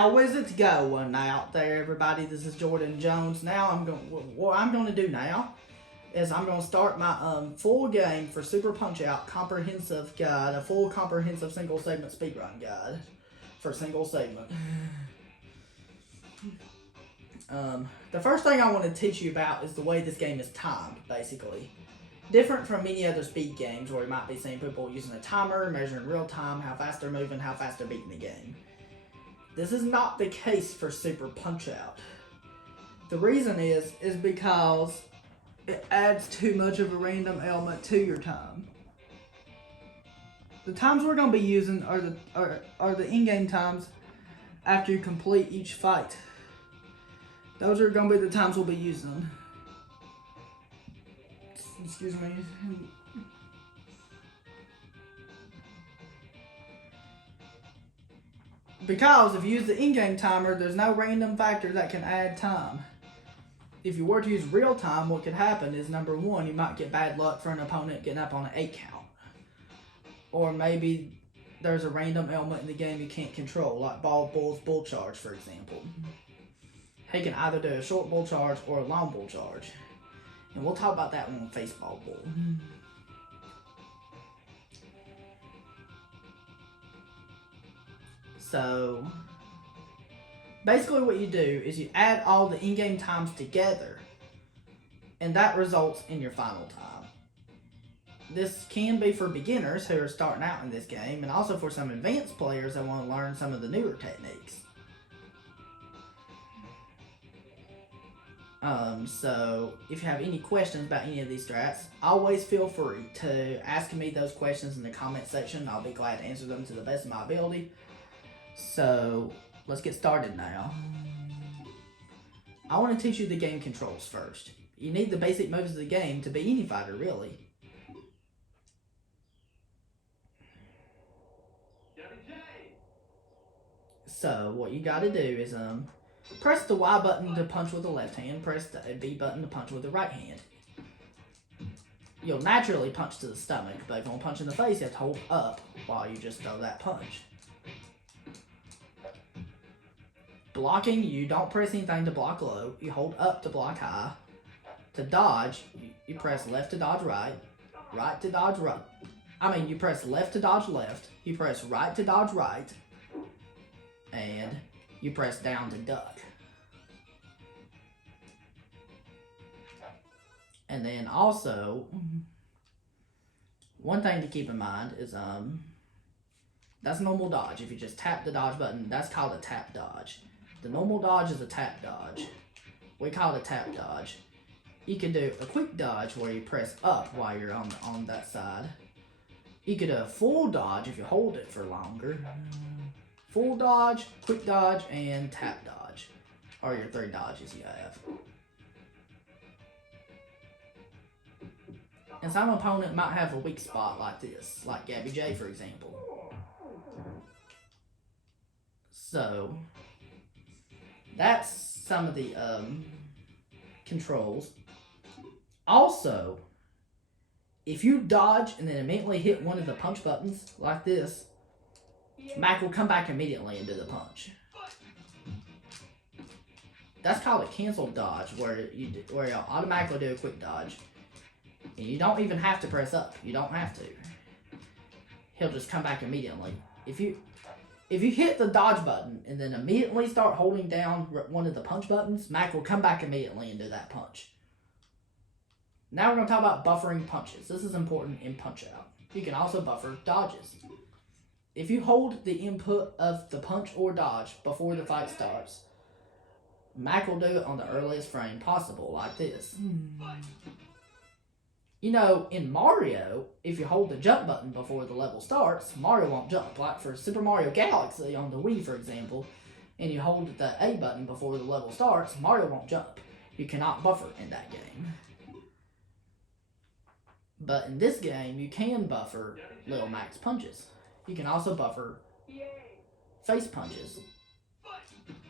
How is it going out there, everybody? This is Jordan Jones. Now what I'm going to do now is I'm going to start my full game for Super Punchout comprehensive guide, a full comprehensive single segment speedrun guide for single segment. The first thing I want to teach you about is the way this game is timed, basically. Different from many other speed games where you might be seeing people using a timer, measuring real time, how fast they're moving, how fast they're beating the game. This is not the case for Super Punchout. The reason is because it adds too much of a random element to your time. The times we're going to be using are the in-game times after you complete each fight. Those are going to be the times we'll be using. Excuse me. Because if you use the in-game timer, there's no random factor that can add time. If you were to use real time, what could happen is, number one, you might get bad luck for an opponent getting up on an 8 count. Or maybe there's a random element in the game you can't control, like bull charge, for example. He can either do a short bull charge or a long bull charge. And we'll talk about that when we face bull. So, basically what you do is you add all the in-game times together, and that results in your final time. This can be for beginners who are starting out in this game, and also for some advanced players that want to learn some of the newer techniques. So, if you have any questions about any of these strats, always feel free to ask me those questions in the comment section. I'll be glad to answer them to the best of my ability. So, let's get started now. I want to teach you the game controls first. You need the basic moves of the game to be any fighter, really. So, what you gotta do is, press the Y button to punch with the left hand, press the B button to punch with the right hand. You'll naturally punch to the stomach, but if you want to punch in the face, you have to hold up while you just throw that punch. Blocking, you don't press anything to block low, you hold up to block high. To dodge, you press left to dodge right, right to dodge right. You press left to dodge left, you press right to dodge right, and you press down to duck. And then also, one thing to keep in mind is, that's normal dodge. If you just tap the dodge button, that's called a tap dodge. The normal dodge is a tap dodge. We call it a tap dodge. You can do a quick dodge where you press up while you're on that side. You could do a full dodge if you hold it for longer. Full dodge, quick dodge, and tap dodge are your 3 dodges you have. And some opponent might have a weak spot like this, like Gabby J, for example. So, that's some of the controls. Also, if you dodge and then immediately hit one of the punch buttons like this, Mac will come back immediately and do the punch. That's called a canceled dodge, where you'll automatically do a quick dodge. And you don't even have to press up. You don't have to. He'll just come back immediately. If you hit the dodge button and then immediately start holding down one of the punch buttons, Mac will come back immediately and do that punch. Now we're going to talk about buffering punches. This is important in Punchout. You can also buffer dodges. If you hold the input of the punch or dodge before the fight starts, Mac will do it on the earliest frame possible, like this. You know, in Mario, if you hold the jump button before the level starts, Mario won't jump. Like for Super Mario Galaxy on the Wii, for example, and you hold the A button before the level starts, Mario won't jump. You cannot buffer in that game. But in this game, you can buffer Lil Mac's punches. You can also buffer face punches.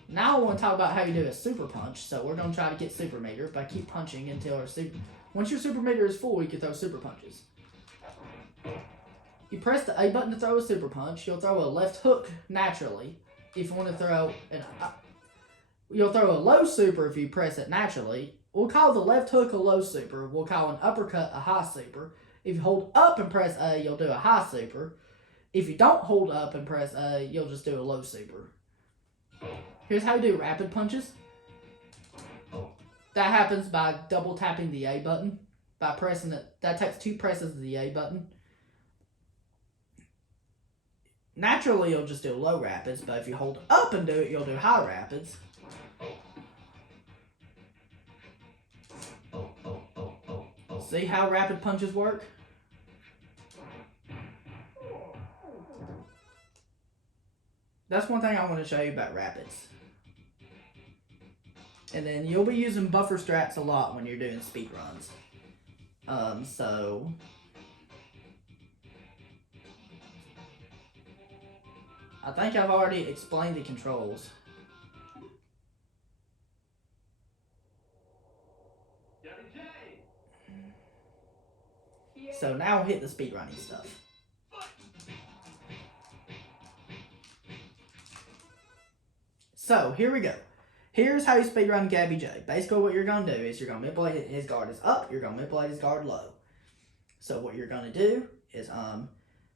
Now I want to talk about how you do a super punch. So we're going to try to get super meter by keep punching until our super... Once your super meter is full, you can throw super punches. You press the A button to throw a super punch. You'll throw a left hook naturally. if you want to throw you'll throw a low super if you press it naturally. We'll call the left hook a low super. We'll call an uppercut a high super. If you hold up and press A, you'll do a high super. If you don't hold up and press A, you'll just do a low super. Here's how you do rapid punches. That happens by double tapping the A button. By pressing it, that takes 2 presses of the A button. Naturally, you'll just do low rapids, but if you hold up and do it, you'll do high rapids. See how rapid punches work? That's one thing I want to show you about rapids. And then you'll be using buffer strats a lot when you're doing speed runs. So I think I've already explained the controls. So now we'll hit the speedrunning stuff. So here we go. Here's how you speedrun Gabby J. Basically what you're going to do is you're going to manipulate his guard is up, you're going to manipulate his guard low. So what you're going to do is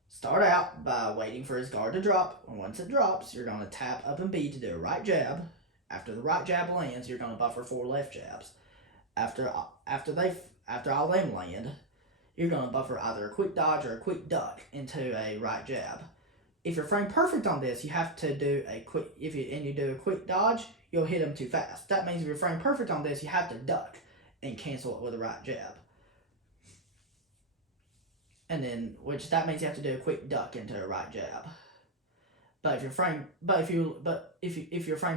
start out by waiting for his guard to drop. And once it drops, you're going to tap up and B to do a right jab. After the right jab lands, you're going to buffer 4 left jabs. After all them land, you're going to buffer either a quick dodge or a quick duck into a right jab. If you're frame perfect on this, you have to do a quick, you do a quick dodge, you'll hit him too fast. That means if you're frame perfect on this, you have to duck and cancel it with a right jab. And then, that means you have to do a quick duck into a right jab. But if you're frame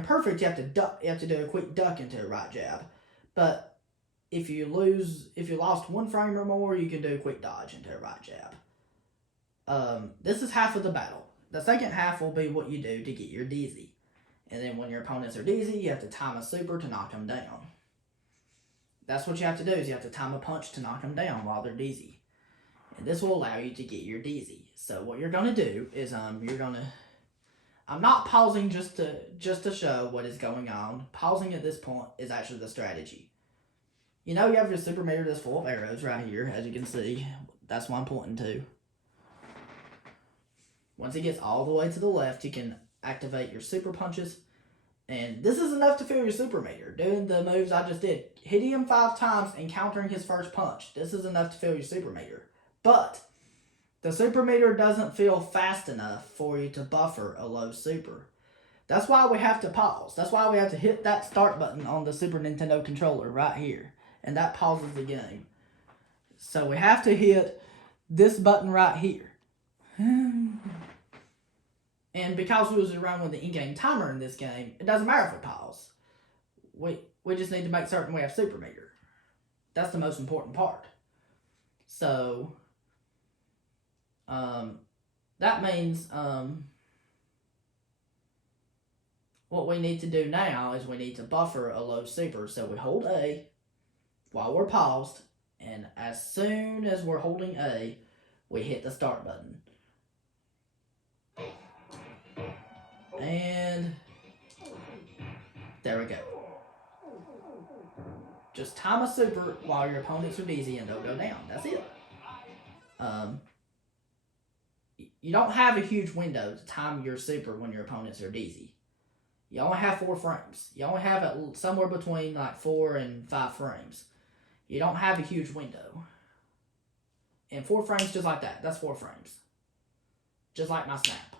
perfect, you have to duck. You have to do a quick duck into a right jab. But if you lost 1 frame or more, you can do a quick dodge into a right jab. This is half of the battle. The second half will be what you do to get your dizzy. And then when your opponents are dizzy, you have to time a super to knock them down. That's what you have to do, is you have to time a punch to knock them down while they're dizzy. And this will allow you to get your dizzy. So what you're going to do is I'm not pausing just to show what is going on. Pausing at this point is actually the strategy. You know, you have your super meter that's full of arrows right here, as you can see. That's what I'm pointing to. Once it gets all the way to the left, you can activate your super punches. And this is enough to fill your super meter. Doing the moves I just did, hitting him 5 times and countering his first punch. This is enough to fill your super meter. But the super meter doesn't feel fast enough for you to buffer a low super. That's why we have to pause. That's why we have to hit that start button on the Super Nintendo controller right here. And that pauses the game. So we have to hit this button right here. And because we was around with the in-game timer in this game, it doesn't matter if we pause. We just need to make certain we have super meter. That's the most important part. So that means what we need to do now is we need to buffer a low super. So we hold A while we're paused, and as soon as we're holding A, we hit the start button. And there we go. Just time a super while your opponents are dizzy and they'll go down. That's it. You don't have a huge window to time your super when your opponents are dizzy. You only have 4 frames. You only have it somewhere between like 4 and 5 frames. You don't have a huge window. And 4 frames just like that. That's 4 frames. Just like my snap.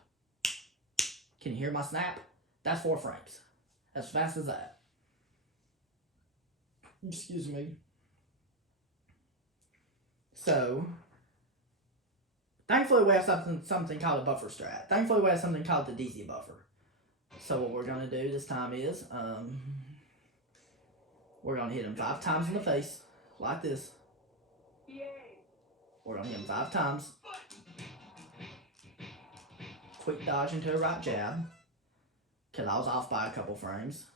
Can you hear my snap? That's 4 frames. As fast as that. Excuse me. So, thankfully we have something called a buffer strat. Thankfully we have something called the dizzy buffer. So what we're going to do this time is, we're going to hit him 5 times in the face, like this. We're going to hit him 5 times. Quick dodge into a right jab, because I was off by a couple frames.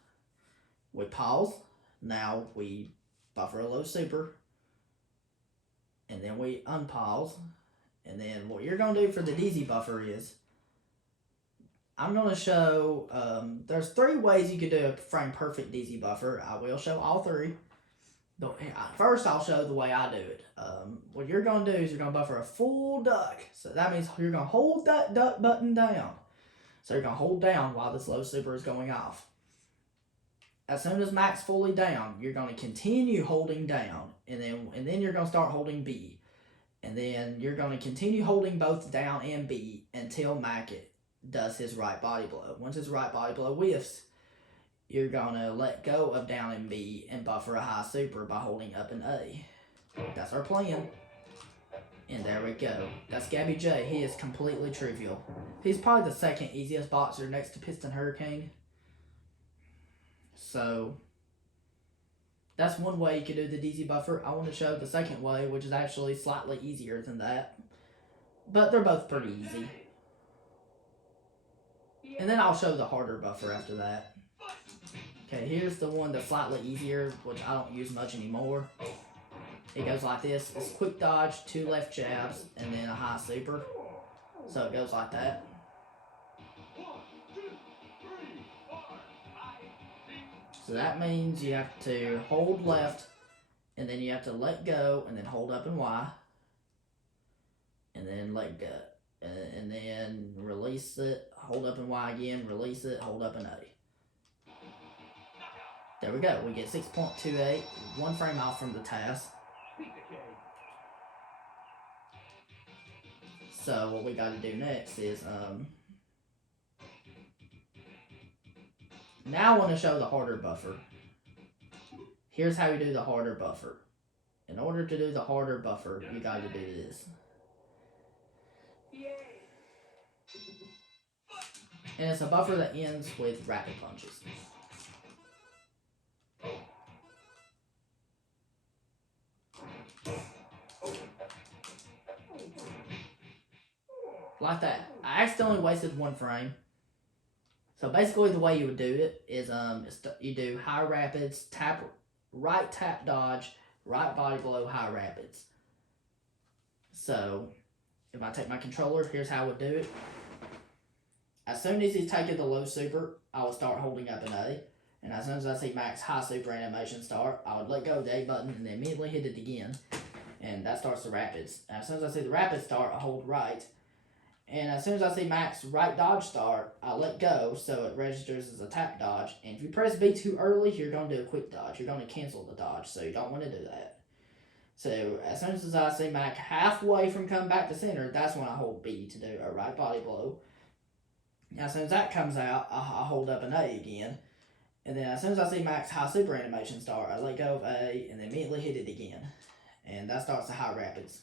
We pause. Now we buffer a low super. And then we unpause. And then what you're going to do for the dizzy buffer is, I'm going to show, there's 3 ways you can do a frame perfect DZ buffer. I will show all 3. First, I'll show the way I do it. What you're going to do is you're going to buffer a full duck. So that means you're going to hold that duck button down. So you're going to hold down while this low super is going off. As soon as Mac's fully down, you're going to continue holding down. And then you're going to start holding B. And then you're going to continue holding both down and B until Mac does his right body blow. Once his right body blow whiffs, you're going to let go of down and B and buffer a high super by holding up and A. That's our plan. And there we go. That's Gabby J. He is completely trivial. He's probably the 2nd easiest boxer next to Piston Hurricane. So, that's one way you can do the DZ buffer. I want to show the 2nd way, which is actually slightly easier than that. But they're both pretty easy. And then I'll show the harder buffer after that. Okay, here's the one that's slightly easier, which I don't use much anymore. It goes like this. It's quick dodge, 2 left jabs, and then a high super. So it goes like that. So that means you have to hold left, and then you have to let go, and then hold up and Y. And then let go. And then release it, hold up and Y again, release it, hold up and A. There we go. We get 6.28, 1 frame off from the task. So what we got to do next is, now I want to show the harder buffer. Here's how you do the harder buffer. In order to do the harder buffer, you got to do this. And it's a buffer that ends with rapid punches. Like that. I accidentally wasted 1 frame. So basically the way you would do it is you do high rapids, right tap dodge, right body blow, high rapids. So if I take my controller, here's how I would do it. As soon as he's taking the low super, I would start holding up an A. And as soon as I see Mac's high super animation start, I would let go of the A button and then immediately hit it again. And that starts the rapids. And as soon as I see the rapids start, I hold right. And as soon as I see Mac's right dodge start, I let go so it registers as a tap dodge. And if you press B too early, you're going to do a quick dodge. You're going to cancel the dodge, so you don't want to do that. So as soon as I see Mac halfway from coming back to center, that's when I hold B to do a right body blow. Now as soon as that comes out, I hold up an A again. And then as soon as I see Mac's high super animation start, I let go of A and then immediately hit it again. And that starts the high rapids.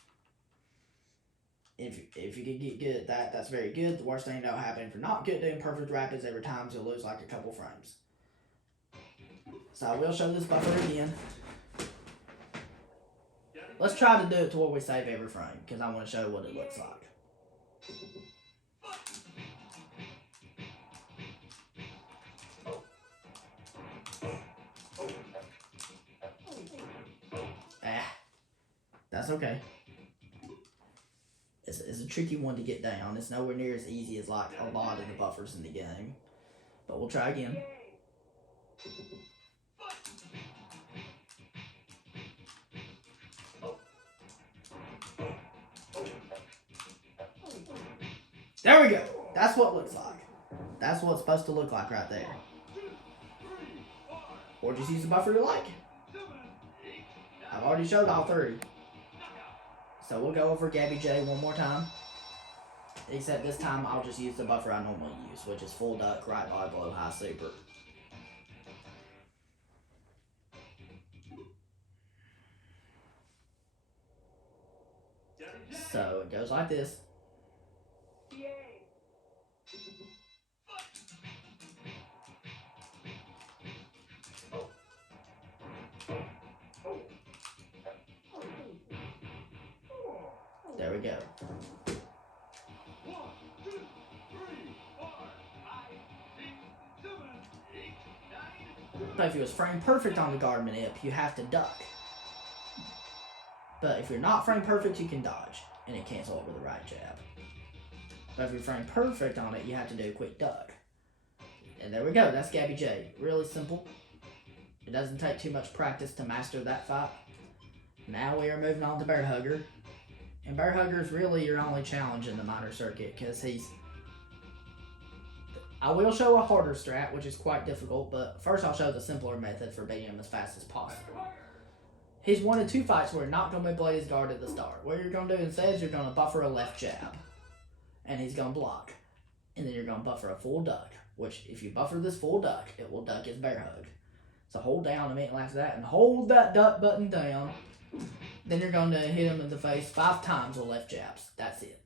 If you can get good at that, that's very good. The worst thing that'll happen if you're not good at doing perfect rapids every time is you'll lose like a couple frames. So I will show this buffer again. Let's try to do it to where we save every frame, because I want to show what it looks like. That's okay. It's a tricky one to get down. It's nowhere near as easy as like a lot of the buffers in the game. But we'll try again. There we go. That's what it looks like. That's what it's supposed to look like right there. Or just use the buffer you like. I've already showed all 3. So we'll go over Gabby J one more time. Except this time I'll just use the buffer I normally use, which is full duck, right body blow, high super. So it goes like this. There we go. But if it was frame perfect on the guard manip, you have to duck. But if you're not frame perfect, you can dodge, and it cancels over the right jab. But if you're frame perfect on it, you have to do a quick duck. And there we go, that's Gabby J. Really simple. It doesn't take too much practice to master that fight. Now we are moving on to Bear Hugger. And Bear Hugger is really your only challenge in the minor circuit because he's... I will show a harder strat, which is quite difficult, but first I'll show the simpler method for beating him as fast as possible. He's one of two fights where you're not going to play his guard at the start. What you're going to do instead is you're going to buffer a left jab. And he's going to block. And then you're going to buffer a full duck. Which, if you buffer this full duck, it will duck his bear hug. So hold down immediately after that and hold that duck button down. Then you're going to hit him in the face 5 times with left jabs. That's it.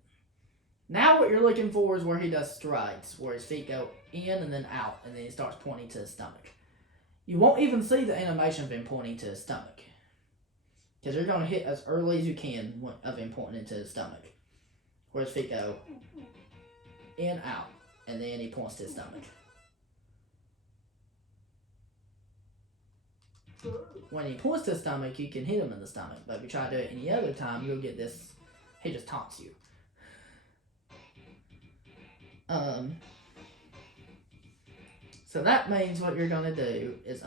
Now what you're looking for is where he does strides, where his feet go in and then out, and then he starts pointing to his stomach. You won't even see the animation of him pointing to his stomach. Because you're going to hit as early as you can of him pointing into his stomach. Where his feet go in, out, and then he points to his stomach. When he points to his stomach, you can hit him in the stomach. But if you try to do it any other time, you'll get this, he just taunts you. So that means what you're going to do is,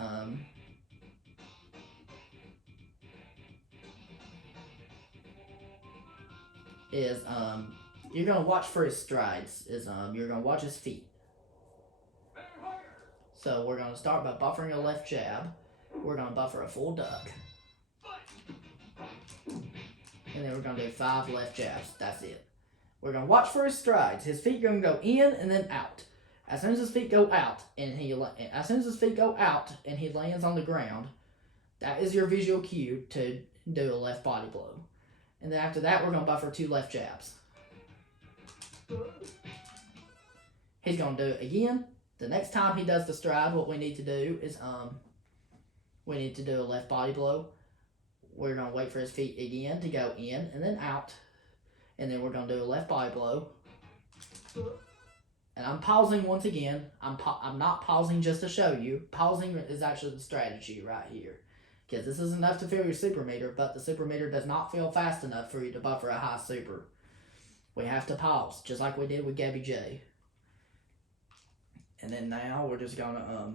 you're going to watch for his strides, you're going to watch his feet. So we're going to start by buffering a left jab. We're going to buffer a full duck. And then we're going to do 5 left jabs. That's it. We're going to watch for his strides. His feet are going to go in and then out. As soon as his feet go out and he lands on the ground, that is your visual cue to do a left body blow. And then after that, we're going to buffer 2 left jabs. He's going to do it again. The next time he does the stride, what we need to do is we need to do a left body blow. We're going to wait for his feet again to go in and then out. And then we're going to do a left body blow. And I'm pausing once again. I'm not pausing just to show you. Pausing is actually the strategy right here. Because this is enough to fill your super meter, but the super meter does not fill fast enough for you to buffer a high super. We have to pause, just like we did with Gabby J. And then now we're just going to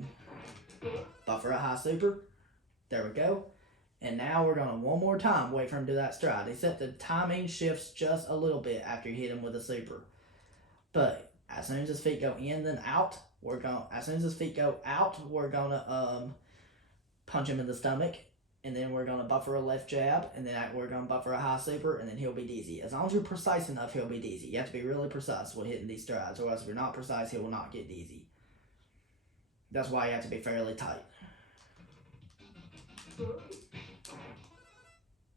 buffer a high super. There we go. And now we're going to one more time wait for him to do that stride. Except the timing shifts just a little bit after you hit him with a super. But as soon as his feet go in then out, we're going to punch him in the stomach. And then we're going to buffer a left jab. And then we're going to buffer a high super. And then he'll be dizzy. As long as you're precise enough, he'll be dizzy. You have to be really precise when hitting these strides. Or else if you're not precise, he will not get dizzy. That's why you have to be fairly tight.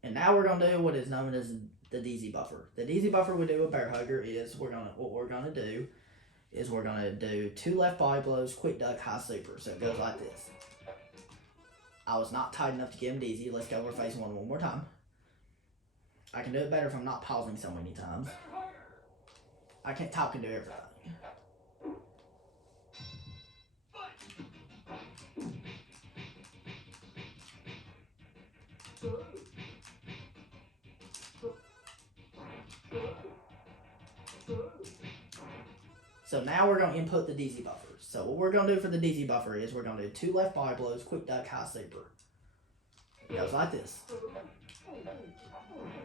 And now we're going to do what is known as the dizzy buffer. The dizzy buffer we do with Bear Hugger is we're going to do 2 left body blows, quick duck, high super. So it goes like this. I was not tight enough to get him dizzy. Let's go over phase 1 one more time. I can do it better if I'm not pausing so many times. I can't talk and do everything. So now we're going to input the dizzy buffer. So what we're going to do for the dizzy buffer is we're going to do 2 left body blows, quick duck, high super. It goes like this.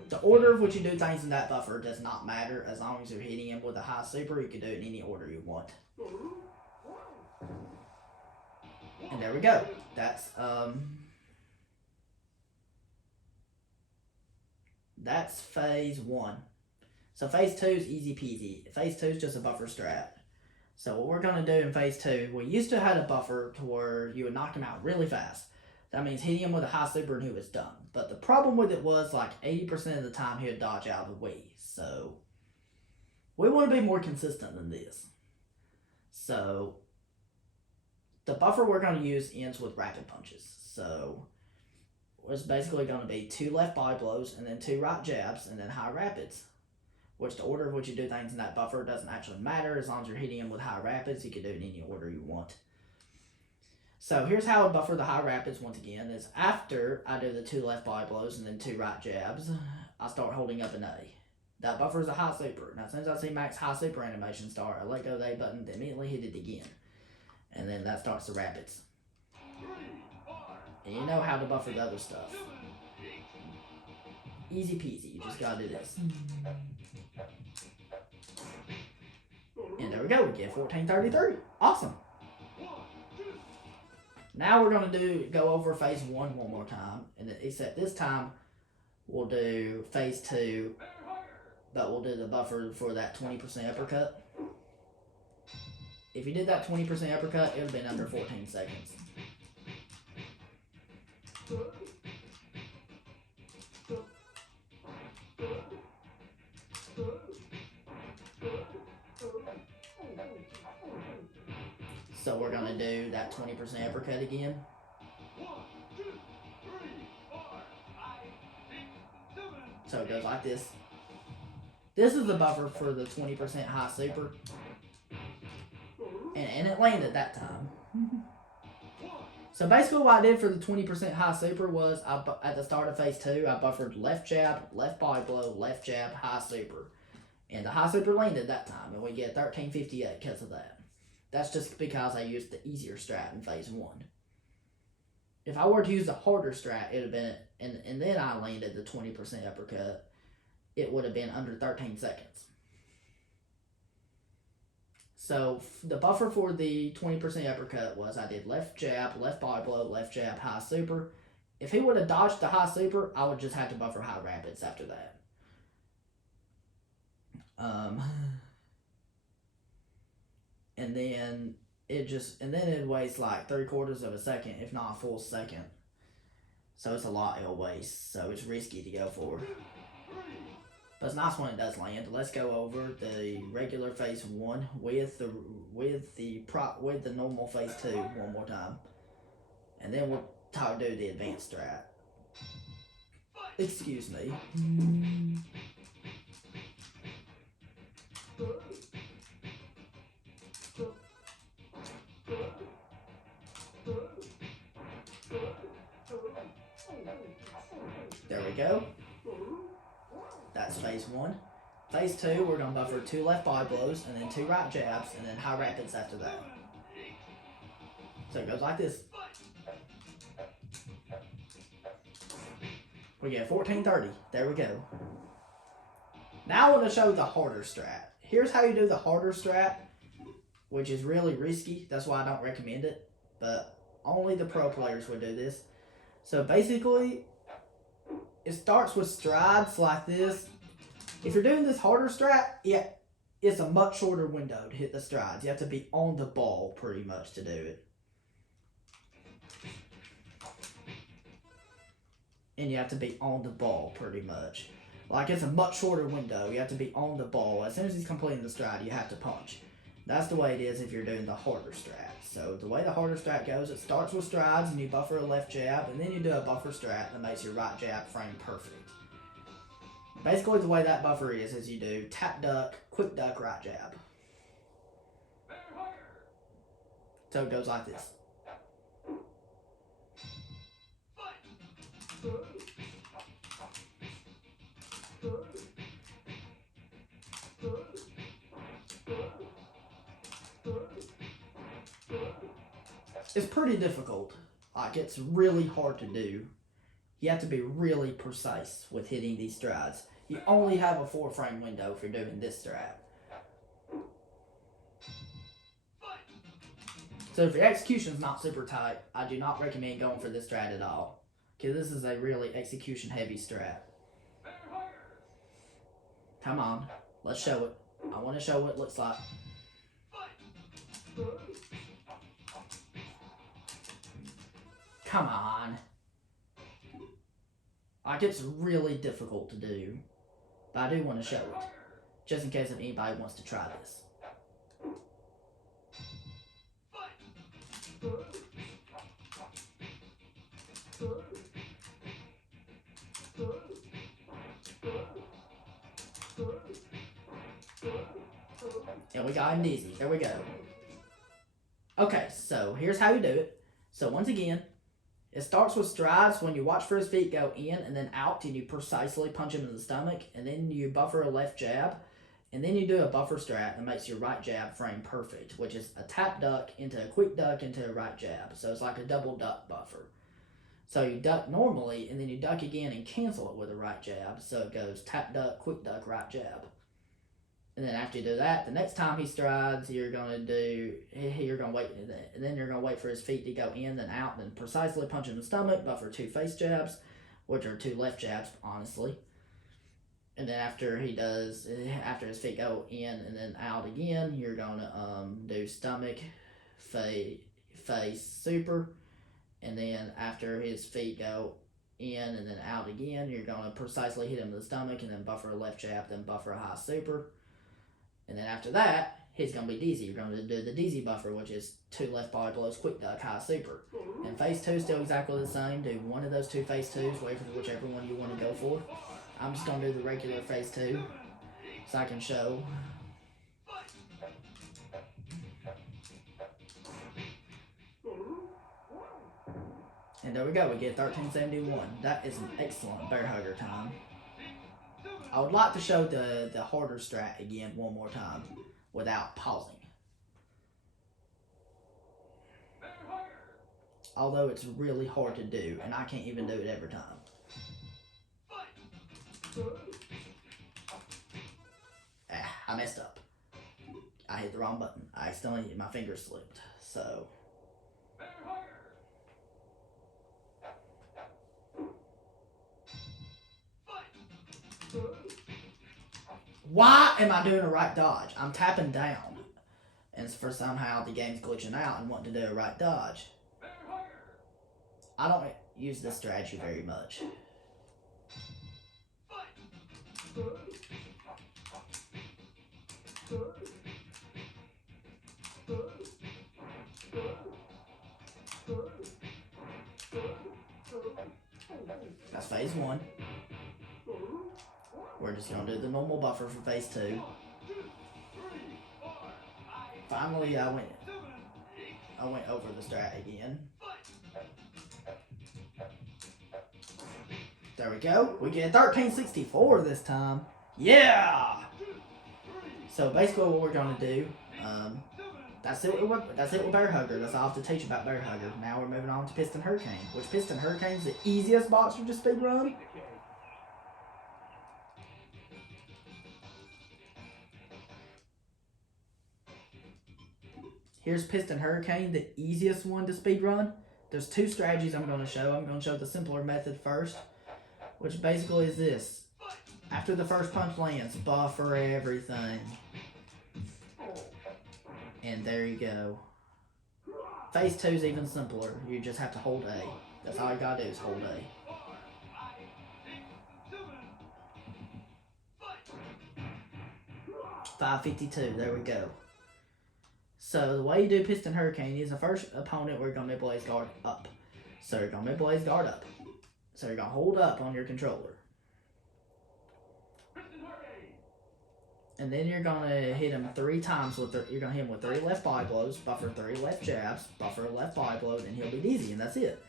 The order of which you do things in that buffer does not matter. As long as you're hitting him with a high super, you can do it in any order you want. And there we go. That's phase 1. So phase 2 is easy peasy. Phase 2 is just a buffer strat. So what we're going to do in phase 2, we used to have a buffer to where you would knock him out really fast. That means hitting him with a high super and he was done. But the problem with it was like 80% of the time he would dodge out of the way. So we want to be more consistent than this. So the buffer we're going to use ends with rapid punches. So it's basically going to be 2 left body blows and then 2 right jabs and then high rapids. Which the order of which you do things in that buffer doesn't actually matter. As long as you're hitting him with high rapids, you can do it in any order you want. So here's how I buffer the high rapids once again. Is after I do the 2 left body blows and then 2 right jabs, I start holding up an A. That buffer is a high super. Now, as soon as I see max high super animation start, I let go of the A button, then immediately hit it again. And then that starts the rapids. And you know how to buffer the other stuff. Easy peasy, you just gotta do this. And there we go, we get 1433. Awesome. Now we're gonna go over phase 1 one more time. And except this time, we'll do phase 2, but we'll do the buffer for that 20% uppercut. If you did that 20% uppercut, it would have been under 14 seconds. So we're going to do that 20% uppercut again. 1, 2, 3, 4, 5, 6, 7. So it goes like this. This is the buffer for the 20% high super. And it landed that time. So basically what I did for the 20% high super was, at the start of phase 2, I buffered left jab, left body blow, left jab, high super. And the high super landed that time, and we get 1358 because of that. That's just because I used the easier strat in phase 1. If I were to use the harder strat, it would have been, and then I landed the 20% uppercut, it would have been under 13 seconds. So the buffer for the 20% uppercut was I did left jab, left body blow, left jab, high super. If he would have dodged the high super, I would just have to buffer high rapids after that. And then it wastes like 3/4 of a second, if not a full second. So it's a lot it'll waste. So it's risky to go for. But it's nice when it does land. Let's go over the regular phase 1 with the normal phase 2 one more time, and then we'll do the advanced strat. Excuse me. There we go. That's phase 1. Phase 2, we're going to buffer 2 left body blows, and then 2 right jabs, and then high rapids after that. So it goes like this. We get 1430. There we go. Now I want to show the harder strat. Here's how you do the harder strat, which is really risky. That's why I don't recommend it. But only the pro players would do this. So basically, it starts with strides like this. If you're doing this harder strat, yeah, it's a much shorter window to hit the strides. You have to be on the ball pretty much to do it. And you have to be on the ball pretty much. Like, it's a much shorter window. You have to be on the ball. As soon as he's completing the stride, you have to punch. That's the way it is if you're doing the harder strat. So the way the harder strat goes, it starts with strides and you buffer a left jab, and then you do a buffer strat that makes your right jab frame perfect. Basically the way that buffer is you do tap duck, quick duck, right jab. So it goes like this. It's pretty difficult. Like, it's really hard to do. You have to be really precise with hitting these strides. You only have a 4-frame window if you're doing this strat. So if your execution's not super tight, I do not recommend going for this strat at all. Because this is a really execution heavy strat. Come on, let's show it. I want to show what it looks like. Come on. Like, it's really difficult to do. But I do want to show it. Just in case if anybody wants to try this. And we got him dizzy. There we go. Okay, so here's how you do it. So once again, It starts with strides when you watch for his feet go in and then out, and you precisely punch him in the stomach, and then you buffer a left jab, and then you do a buffer strat that makes your right jab frame perfect, which is a tap duck into a quick duck into a right jab. So it's like a double duck buffer. So you duck normally, and then you duck again and cancel it with a right jab. So it goes tap duck, quick duck, right jab. And then after you do that, the next time he strides, you're gonna wait, and then you're gonna wait for his feet to go in, then out, then precisely punch him in the stomach, buffer 2 face jabs, which are 2 left jabs, honestly. And then after his feet go in and then out again, you're gonna do stomach, face, super, and then after his feet go in and then out again, you're gonna precisely hit him in the stomach, and then buffer a left jab, then buffer a high super. And then after that, he's going to be dizzy. You're going to do the dizzy buffer, which is 2 left body blows, quick duck, high super. And phase 2 is still exactly the same. Do one of those 2 phase 2s, wait for whichever one you want to go for. I'm just going to do the regular phase 2 so I can show. And there we go. We get 1371. That is an excellent bear hugger time. I would like to show the harder strat again one more time without pausing. Although it's really hard to do, and I can't even do it every time. I messed up. I hit the wrong button. I accidentally, my finger slipped. So. Why am I doing a right dodge? I'm tapping down. And for somehow the game's glitching out and wanting to do a right dodge. I don't use this strategy very much. That's phase 1. We're just going to do the normal buffer for phase 2. Finally, I went over the strat again. There we go. We get 1364 this time. Yeah! So basically what we're going to do, that's it with Bear Hugger. That's all I have to teach about Bear Hugger. Now we're moving on to Piston Hurricane, which Piston Hurricane is the easiest boxer to speedrun. Here's Piston Hurricane, the easiest one to speedrun. There's 2 strategies I'm going to show. I'm going to show the simpler method first, which basically is this. After the first punch lands, buffer everything. And there you go. Phase 2 is even simpler. You just have to hold A. That's all you got to do is hold A. $5.52, there we go. So the way you do Piston Hurricane is the first opponent we're going to mid-blaze guard up. So you're going to mid-blaze guard up. So you're going to hold up on your controller. And then you're going to hit him 3 times. You're going to hit him with 3 left body blows, buffer 3 left jabs, buffer a left body blow, and he'll be dizzy, and that's it.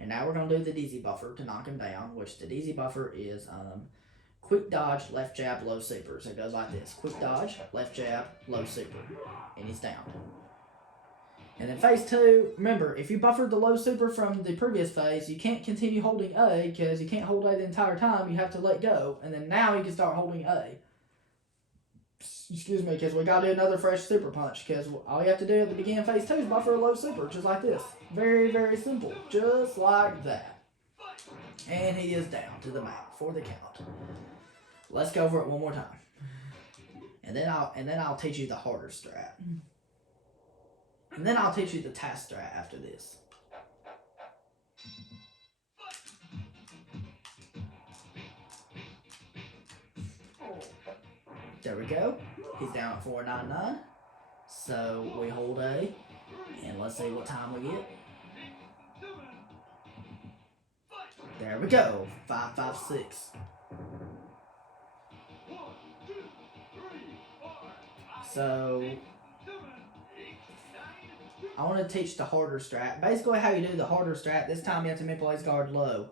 And now we're going to do the dizzy buffer to knock him down, which the dizzy buffer is quick dodge, left jab, low super. So it goes like this. Quick dodge, left jab, low super. And he's down. And then phase 2, remember, if you buffered the low super from the previous phase, you can't continue holding A, because you can't hold A the entire time. You have to let go. And then now you can start holding A. Excuse me, because we got to do another fresh super punch, because all you have to do at the beginning of phase 2 is buffer a low super, just like this. Very, very simple. Just like that. And he is down to the mat for the count. Let's go over it one more time. And then I'll teach you the harder strat. And then I'll teach you the task strat after this. There we go. He's down at 499. So we hold A. And let's see what time we get. There we go. 556. So I want to teach the harder strat. Basically, how you do the harder strat, this time you have to manipulate his guard low.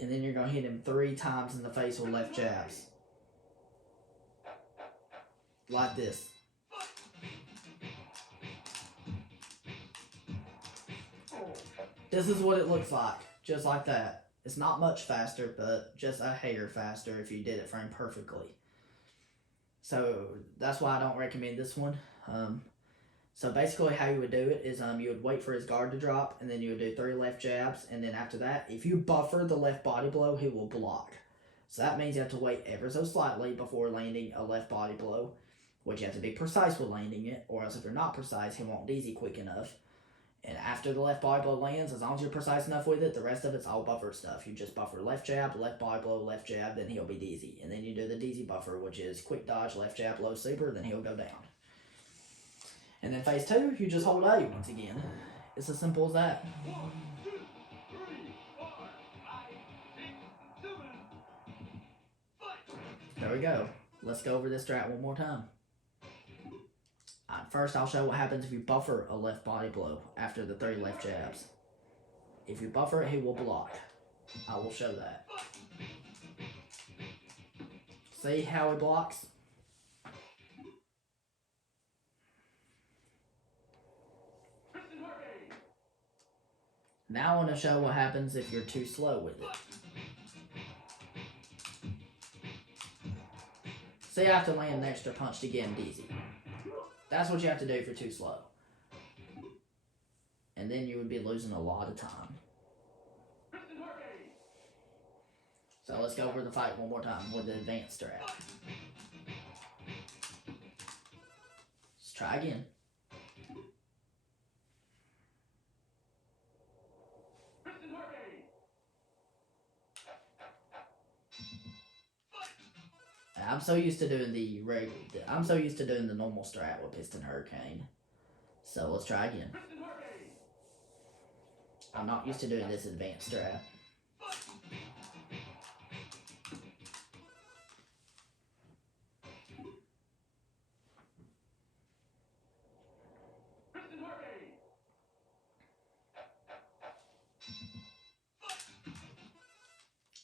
And then you're going to hit him 3 times in the face with left jabs. Like this. This is what it looks like. Just like that. It's not much faster, but just a hair faster if you did it frame perfectly. So that's why I don't recommend this one. So basically how you would do it is you would wait for his guard to drop, and then you would do 3 left jabs, and then after that, if you buffer the left body blow, he will block. So that means you have to wait ever so slightly before landing a left body blow, which you have to be precise with landing it, or else if you're not precise, he won't DZ quick enough. And after the left body blow lands, as long as you're precise enough with it, the rest of it's all buffer stuff. You just buffer left jab, left body blow, left jab, then he'll be DZ. And then you do the DZ buffer, which is quick dodge, left jab, low super, then he'll go down. And then phase 2, you just hold A once again. It's as simple as that. 1, 2, 3, 4, 5, 6, 7, fight! There we go. Let's go over this strat one more time. First, I'll show what happens if you buffer a left body blow after the 3 left jabs. If you buffer it, he will block. I will show that. See how he blocks? Piston Hurricane! Now I want to show what happens if you're too slow with it. See, I have to land an extra punch to get him DZ. That's what you have to do if you're too slow. And then you would be losing a lot of time. So let's go over the fight one more time with the advanced strat. Let's try again. I'm so used to doing the normal strat with Piston Hurricane. So let's try again. I'm not used to doing this advanced strat.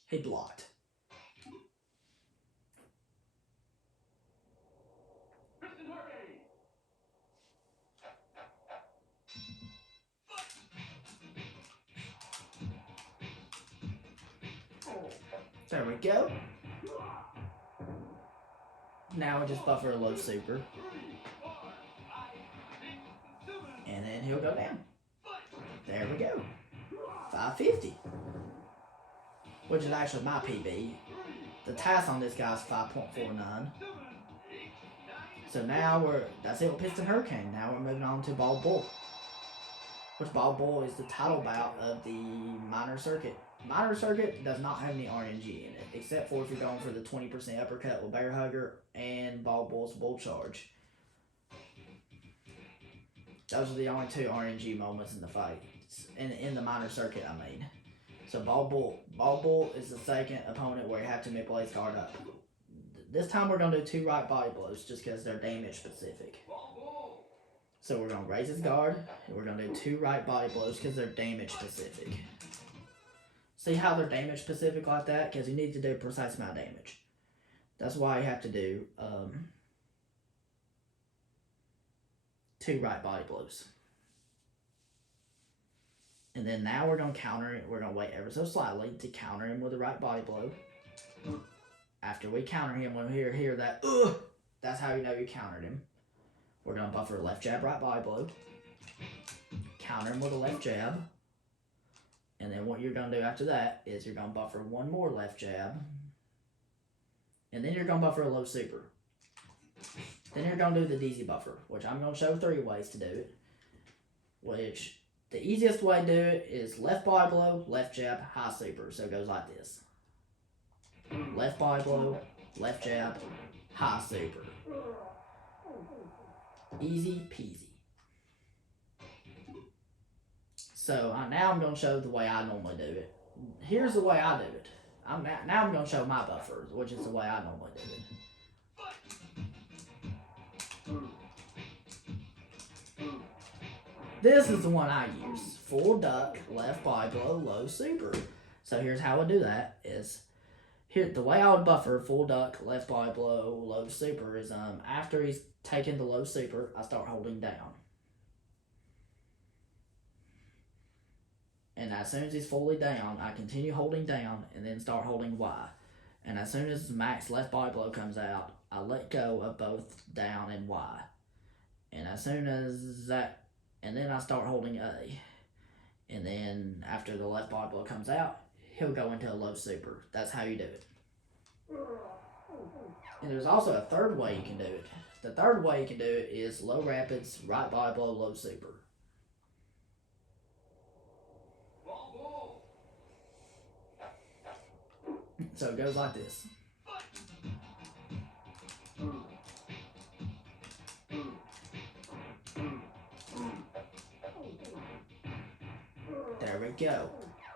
He blocked. There we go. Now we just buffer a low super. And then he'll go down. There we go. 550. Which is actually my PB. The TAS on this guy is 5.49. So now that's it with Piston Hurricane. Now we're moving on to Bald Bull. Which Bald Bull is the title bout of the minor circuit. Minor circuit does not have any RNG in it, except for if you're going for the 20% uppercut with Bear Hugger and Bald Bull's Bull Charge. Those are the only 2 RNG moments in the fight. In the minor circuit, I mean. So Bald Bull is the second opponent where you have to manipulate his guard up. This time we're going to do 2 right body blows just because they're damage specific. So we're going to raise his guard, and we're going to do 2 right body blows because they're damage specific. See how they're damage specific like that? Because you need to do a precise amount of damage. That's why you have to do 2 right body blows. And then now we're going to counter it. We're going to wait ever so slightly to counter him with a right body blow. After we counter him, when we hear that, that's how you know you countered him. We're going to buffer a left jab, right body blow. Counter him with a left jab. And then what you're going to do after that is you're going to buffer 1 more left jab. And then you're going to buffer a low super. Then you're going to do the DZ buffer, which I'm going to show 3 ways to do it. Which, the easiest way to do it is left body blow, left jab, high super. So it goes like this. Left body blow, left jab, high super. Easy peasy. So now I'm going to show the way I normally do it. Here's the way I do it. Now I'm going to show my buffers, which is the way I normally do it. This is the one I use. Full duck, left body blow, low super. So here's how I do that is, here the way I would buffer full duck, left body blow, low super is after he's taken the low super, I start holding down. And as soon as he's fully down, I continue holding down and then start holding Y. And as soon as max left body blow comes out, I let go of both down and Y. And as soon as that, and then I start holding A. And then after the left body blow comes out, he'll go into a low super. That's how you do it. And there's also a third way you can do it. The third way you can do it is low rapids, right body blow, low super. So it goes like this. There we go.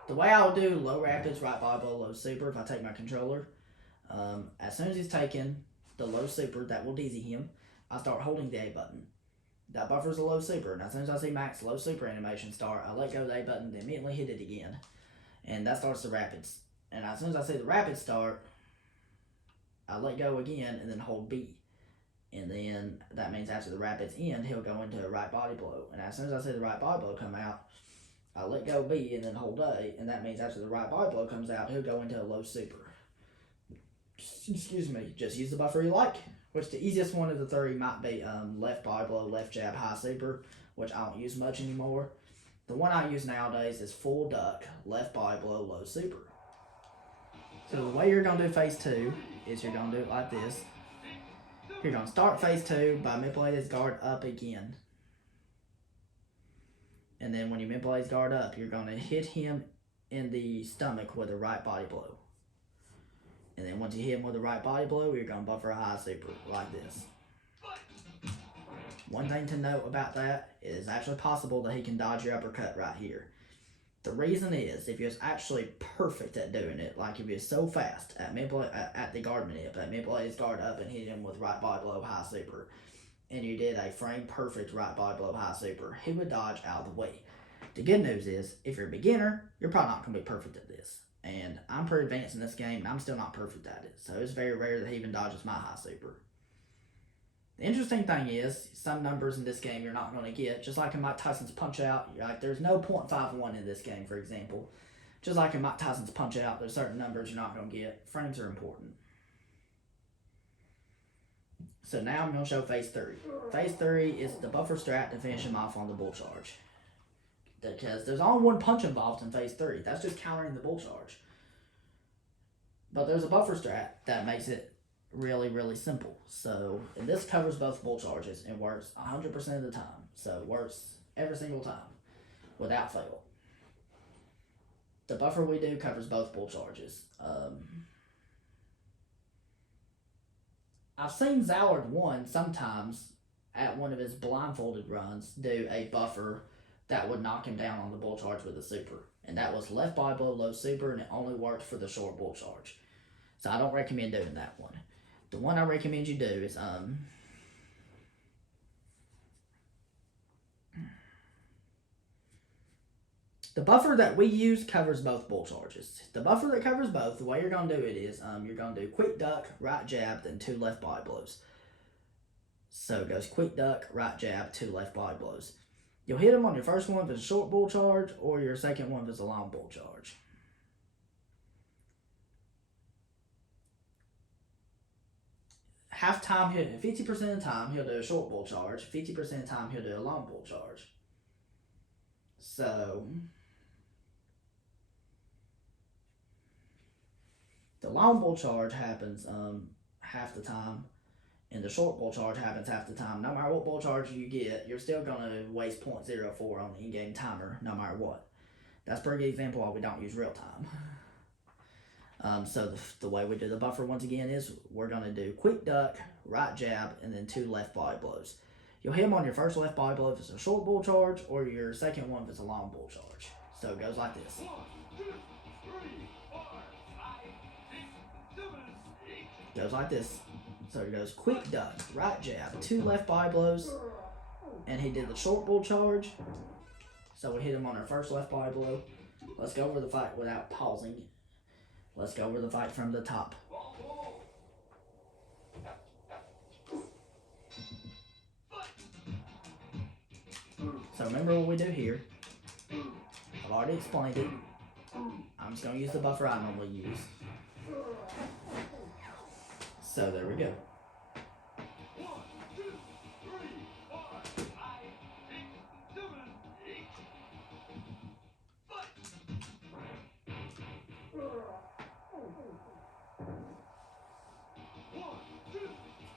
The way I would do low rapids, right body blow, low super, if I take my controller, as soon as he's taken the low super, that will dizzy him, I start holding the A button. That buffers the low super, and as soon as I see max low super animation start, I let go of the A button, then immediately hit it again. And that starts the rapids. And as soon as I see the rapids start, I let go again and then hold B. And then that means after the rapids end, he'll go into a right body blow. And as soon as I see the right body blow come out, I let go B and then hold A. And that means after the right body blow comes out, he'll go into a low super. Excuse me, just use the buffer you like. Which the easiest one of the three might be left body blow, left jab, high super, which I don't use much anymore. The one I use nowadays is full duck, left body blow, low super. So the way you're going to do phase 2 is you're going to do it like this. You're going to start phase 2 by manipulating his guard up again. And then when you manipulate his guard up, you're going to hit him in the stomach with a right body blow. And then once you hit him with a right body blow, you're going to buffer a high super like this. One thing to note about that is actually possible that he can dodge your uppercut right here. The reason is, if you're actually perfect at doing it, like if you're so fast at the guard manip, at manipulate his guard up and hit him with right body blow, high super, and you did a frame perfect right body blow, high super, he would dodge out of the way. The good news is, if you're a beginner, you're probably not going to be perfect at this. And I'm pretty advanced in this game, and I'm still not perfect at it. So it's very rare that he even dodges my high super. The interesting thing is, some numbers in this game you're not going to get. Just like in Mike Tyson's Punch-Out, like there's no .51 in this game, for example. Just like in Mike Tyson's Punch-Out, there's certain numbers you're not going to get. Frames are important. So now I'm going to show phase 3. Phase 3 is the buffer strat to finish him off on the bull charge. Because there's only one punch involved in phase 3. That's just countering the bull charge. But there's a buffer strat that makes it really, really simple. So, and this covers both bull charges and works 100% of the time. So it works every single time without fail. The buffer we do covers both bull charges. I've seen Zallard 1 sometimes at one of his blindfolded runs do a buffer that would knock him down on the bull charge with a super. And that was left body blow, low super, and it only worked for the short bull charge. So I don't recommend doing that one. The one I recommend you do is the buffer that we use covers both bull charges. The buffer that covers both, the way you're going to do it is you're going to do quick duck, right jab, then 2 left body blows. So it goes quick duck, right jab, 2 left body blows. You'll hit him on your first one if it's a short bull charge, or your second one if it's a long bull charge. Half time, 50% of the time, he'll do a short bull charge. 50% of the time, he'll do a long bull charge. So, the long bull charge happens half the time, and the short bull charge happens half the time. No matter what bull charge you get, you're still going to waste 0.04 on the in-game timer, no matter what. That's a pretty good example why we don't use real time. So the way we do the buffer once again is we're going to do quick duck, right jab, and then 2 left body blows. You'll hit him on your first left body blow if it's a short bull charge, or your second one if it's a long bull charge. So it goes like this. 1, 2, 3, 4, 5, 6, 7, 8. Goes like this. So it goes quick duck, right jab, 2 left body blows, and he did the short bull charge, So we hit him on our first left body blow. Let's go over the fight without pausing. Let's go over the fight from the top. So remember what we do here. I've already explained it. I'm just going to use the buffer I normally use. So there we go.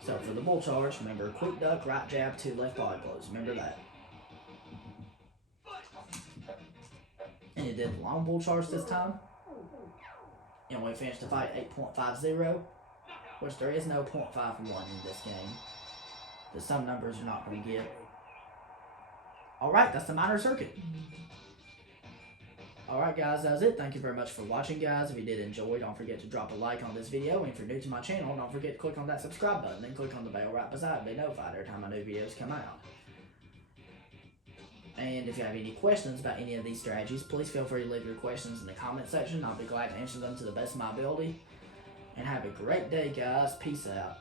So for the bull charge, remember quick duck, right jab, 2 left body blows. Remember that. And you did the long bull charge this time. And we finished the fight 8.50, which there is no .51 in this game. The some numbers you're not going to get. Alright, that's the minor circuit. Alright guys, that was it. Thank you very much for watching, guys. If you did enjoy, don't forget to drop a like on this video. And if you're new to my channel, don't forget to click on that subscribe button and click on the bell right beside it to be notified every time my new videos come out. And if you have any questions about any of these strategies, please feel free to leave your questions in the comment section. I'll be glad to answer them to the best of my ability. And have a great day, guys. Peace out.